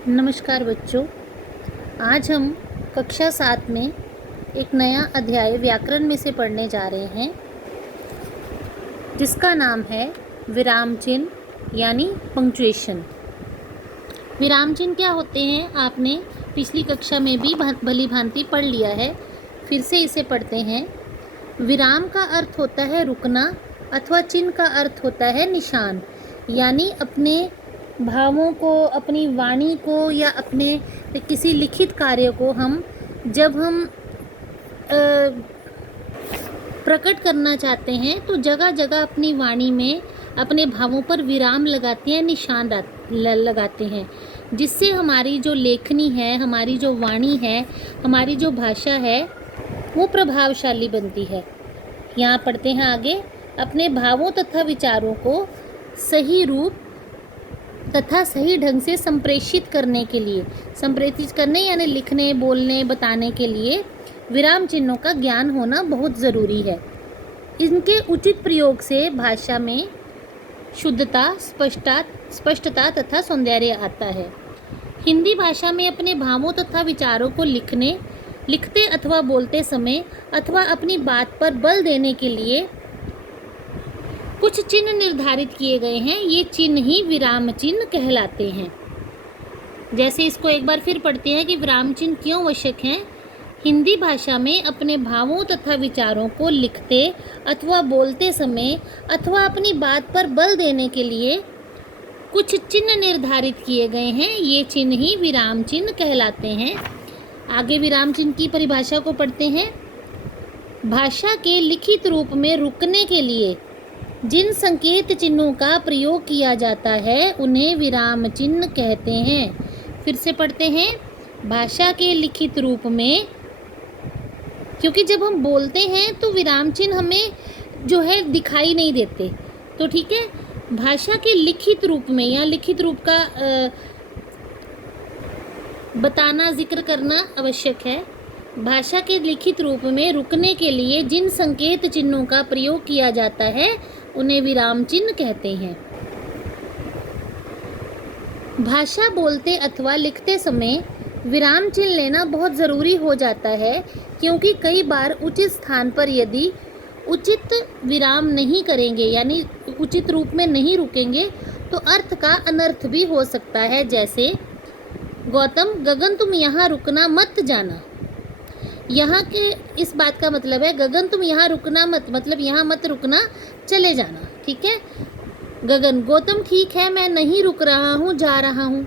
नमस्कार बच्चों। आज हम कक्षा 7 में एक नया अध्याय व्याकरण में से पढ़ने जा रहे हैं, जिसका नाम है विराम चिन्ह यानी पंक्चुएशन। विराम चिन्ह क्या होते हैं आपने पिछली कक्षा में भी भली भांति पढ़ लिया है, फिर से इसे पढ़ते हैं। विराम का अर्थ होता है रुकना अथवा चिन्ह का अर्थ होता है निशान, यानी अपने भावों को, अपनी वाणी को या अपने किसी लिखित कार्य को जब हम प्रकट करना चाहते हैं तो जगह जगह अपनी वाणी में अपने भावों पर विराम लगाते हैं, निशान लगाते हैं, जिससे हमारी जो लेखनी है, हमारी जो वाणी है, हमारी जो भाषा है वो प्रभावशाली बनती है। यहाँ पढ़ते हैं आगे। अपने भावों तथा विचारों को सही रूप तथा सही ढंग से संप्रेषित करने के लिए, संप्रेषित करने यानी लिखने, बोलने, बताने के लिए विराम चिन्हों का ज्ञान होना बहुत ज़रूरी है। इनके उचित प्रयोग से भाषा में शुद्धता, स्पष्टता तथा सौंदर्य आता है। हिंदी भाषा में अपने भावों तथा विचारों को लिखते अथवा बोलते समय अथवा अपनी बात पर बल देने के लिए कुछ चिन्ह निर्धारित किए गए हैं। ये चिन्ह ही विराम चिन्ह कहलाते हैं। जैसे इसको एक बार फिर पढ़ते हैं कि विराम चिन्ह क्यों आवश्यक हैं। हिंदी भाषा में अपने भावों तथा विचारों को लिखते अथवा बोलते समय अथवा अपनी बात पर बल देने के लिए कुछ चिन्ह निर्धारित किए गए हैं। ये चिन्ह ही विराम चिन्ह कहलाते हैं। आगे विराम चिन्ह की परिभाषा को पढ़ते हैं। भाषा के लिखित रूप में रुकने के लिए जिन संकेत चिन्हों का प्रयोग किया जाता है उन्हें विराम चिन्ह कहते हैं। फिर से पढ़ते हैं। भाषा के लिखित रूप में, क्योंकि जब हम बोलते हैं तो विराम चिन्ह हमें जो है दिखाई नहीं देते, तो ठीक है। भाषा के लिखित रूप में या लिखित रूप का बताना, जिक्र करना आवश्यक है। भाषा के लिखित रूप में रुकने के लिए जिन संकेत चिन्हों का प्रयोग किया जाता है उन्हें विराम चिन्ह कहते हैं। भाषा बोलते अथवा लिखते समय विराम चिन्ह लेना बहुत ज़रूरी हो जाता है, क्योंकि कई बार उचित स्थान पर यदि उचित विराम नहीं करेंगे यानी उचित रूप में नहीं रुकेंगे तो अर्थ का अनर्थ भी हो सकता है। जैसे गौतम, गगन तुम यहाँ रुकना मत जाना। यहाँ के इस बात का मतलब है गगन तुम यहाँ रुकना मत, मतलब यहाँ मत रुकना, चले जाना, ठीक है। गगन, गौतम ठीक है मैं नहीं रुक रहा हूँ, जा रहा हूँ।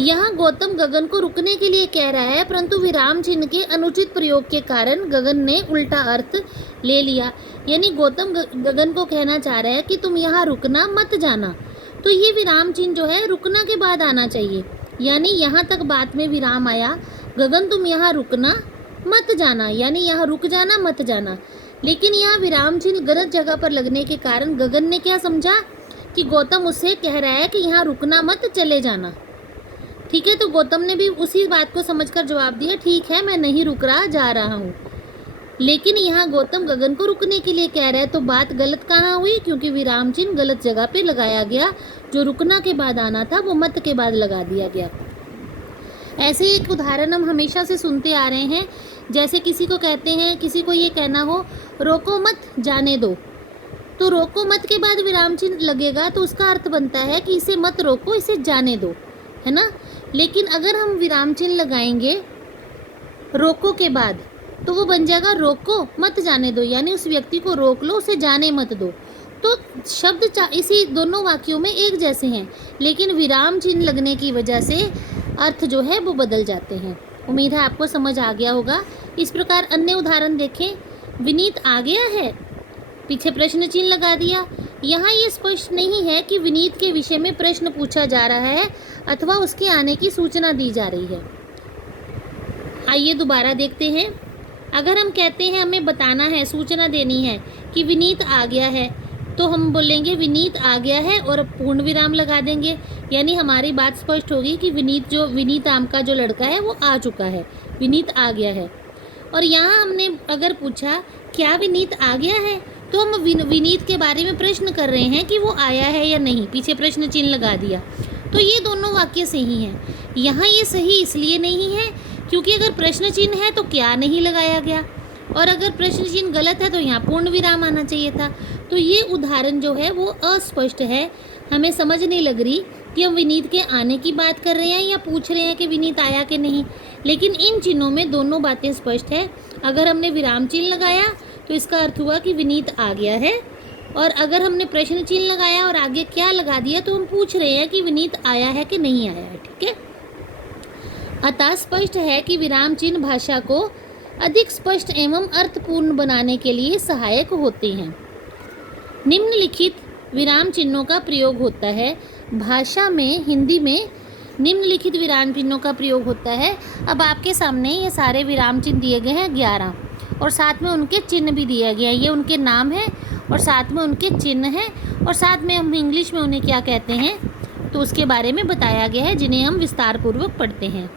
यहाँ गौतम गगन को रुकने के लिए कह रहा है, परंतु विराम चिन्ह के अनुचित प्रयोग के कारण गगन ने उल्टा अर्थ ले लिया। यानी गौतम गगन को कहना चाह रहा है कि तुम यहाँ रुकना मत जाना, तो ये विराम चिन्ह जो है रुकना के बाद आना चाहिए। यानी यहाँ तक बात में विराम आया, गगन तुम यहाँ रुकना मत जाना, यानी यहाँ रुक जाना मत जाना। लेकिन यहाँ विराम चिन्ह गलत जगह पर लगने के कारण गगन ने क्या समझा कि गौतम उससे कह रहा है कि यहाँ रुकना मत, चले जाना, ठीक है। तो गौतम ने भी उसी बात को समझकर जवाब दिया, ठीक है मैं नहीं रुक रहा, जा रहा हूँ। लेकिन यहाँ गौतम गगन को रुकने के लिए कह रहा है, तो बात गलत कहाँ हुई, क्योंकि विराम चिन्ह गलत जगह पे लगाया गया। जो रुकना के बाद आना था वो मत के बाद लगा दिया गया। ऐसे एक उदाहरण हम हमेशा से सुनते आ रहे हैं। जैसे किसी को कहते हैं, किसी को ये कहना हो रोको मत, जाने दो, तो रोको मत के बाद विराम चिन्ह लगेगा तो उसका अर्थ बनता है कि इसे मत रोको, इसे जाने दो, है ना। लेकिन अगर हम विराम चिन्ह लगाएंगे रोको के बाद तो वो बन जाएगा रोको मत जाने दो, यानी उस व्यक्ति को रोक लो, उसे जाने मत दो। तो शब्द इसी दोनों वाक्यों में एक जैसे हैं, लेकिन विराम चिन्ह लगने की वजह से अर्थ जो है वो बदल जाते हैं। उम्मीद है आपको समझ आ गया होगा। इस प्रकार अन्य उदाहरण देखें। विनीत आ गया है, पीछे प्रश्न चिन्ह लगा दिया। यहाँ ये स्पष्ट नहीं है कि विनीत के विषय में प्रश्न पूछा जा रहा है अथवा उसके आने की सूचना दी जा रही है। आइए दोबारा देखते हैं। अगर हम कहते हैं हमें बताना है, सूचना देनी है कि विनीत आ गया है, तो हम बोलेंगे विनीत आ गया है और पूर्ण विराम लगा देंगे, यानी हमारी बात स्पष्ट होगी कि विनीत आम का जो लड़का है वो आ चुका है, विनीत आ गया है। और यहाँ हमने अगर पूछा क्या विनीत आ गया है, तो हम विनीत के बारे में प्रश्न कर रहे हैं कि वो आया है या नहीं, पीछे प्रश्न चिन्ह लगा दिया। तो ये दोनों वाक्य सही हैं। यहाँ ये सही इसलिए नहीं है क्योंकि अगर प्रश्न चिन्ह है तो क्या नहीं लगाया गया, और अगर प्रश्न चिन्ह गलत है तो यहाँ पूर्ण विराम आना चाहिए था। तो ये उदाहरण जो है वो अस्पष्ट है, हमें समझ नहीं लग रही कि हम विनीत के आने की बात कर रहे हैं या पूछ रहे हैं कि विनीत आया कि नहीं। लेकिन इन चिन्हों में दोनों बातें स्पष्ट है। अगर हमने विराम चिन्ह लगाया तो इसका अर्थ हुआ कि विनीत आ गया है, और अगर हमने प्रश्न चिन्ह लगाया और आगे क्या लगा दिया तो हम पूछ रहे हैं कि विनीत आया है कि नहीं आया है। ठीक है, अतः स्पष्ट है कि विराम चिन्ह भाषा को अधिक स्पष्ट एवं अर्थपूर्ण बनाने के लिए सहायक होते हैं। निम्नलिखित विराम चिन्हों का प्रयोग होता है भाषा में, हिंदी में निम्नलिखित विराम चिन्हों का प्रयोग होता है। अब आपके सामने ये सारे विराम चिन्ह दिए गए हैं 11, और साथ में उनके चिन्ह भी दिए गए हैं। ये उनके नाम हैं और साथ में उनके चिन्ह हैं, और साथ में हम इंग्लिश में उन्हें क्या कहते हैं तो उसके बारे में बताया गया है, जिन्हें हम विस्तार पूर्वक पढ़ते हैं।